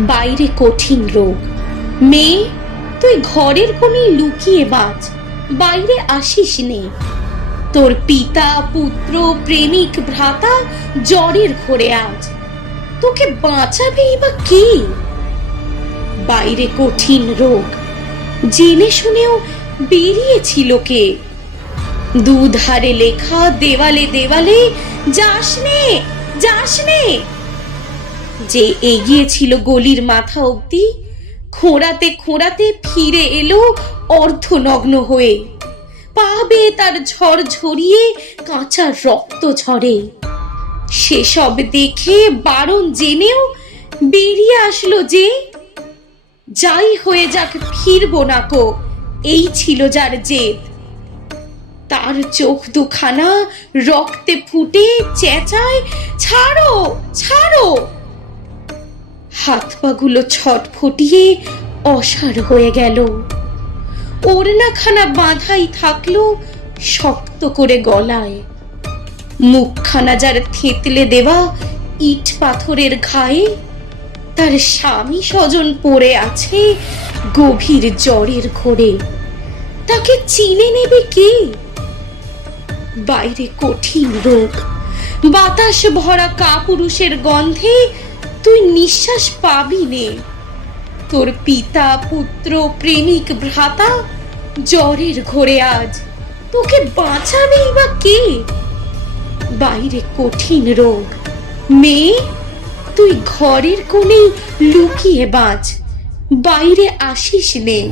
বাইরে কঠিন রোগ। মেয়ে, তুই ঘরের কোণে লুকিয়ে বাঁচ বাইরে আসিস নে। তোর পিতা, পুত্র, প্রেমিক, ভ্রাতা জ্বরের ঘোরে আজ। তোকে বাঁচাবেই বা কে? বাইরে কঠিন রোগ। জেনে শুনেও বেরিয়েছিল কে দুধারে লেখা দেওয়ালে দেওয়ালে, যাস নে যাস নে। যে এগিয়েছিল গলির মাথা অবধি, খোঁড়াতে খোঁড়াতে ফিরে এলো অর্ধনগ্ন হয়ে। পাবে তার ঝড় ঝরিয়ে কাঁচা রক্ত ঝরে। সেসব দেখে বারণ জেনেও বেরিয়ে আসলো যে, যাই হয়ে যাক, ফিরবো না কো, এই ছিল যার জেদ। তার চোখ দুখানা রক্তে ফুটে চেঁচায়, ছাড়ো ছাড়ো। হাত পাগুলো ছট ফুটিয়ে অসার হয়ে গেল। ওড়নাখানা বাঁধাই থাকল শক্ত করে গলায়। মুখখানা যার থেতলে দেওয়া ইট পাথরের ঘায়ে, তার স্বামী স্বজন পড়ে আছে গভীর জ্বরের ঘোরে। তাকে চিনে নেবে কে? বাইরে কঠিন রোগ। বাতাস ভরা কাপুরুষের গন্ধে তুই নিঃশ্বাস পাবি নে। তোর পিতা, পুত্র, প্রেমিক, ভ্রাতা জ্বরের ঘরে আজ। তোকে বাঁচাবেই বা কে? বাইরে কঠিন রোগ। মেয়ে, তুই ঘরের কোণে লুকিয়ে বাঁচ। বাইরে আসিস নে।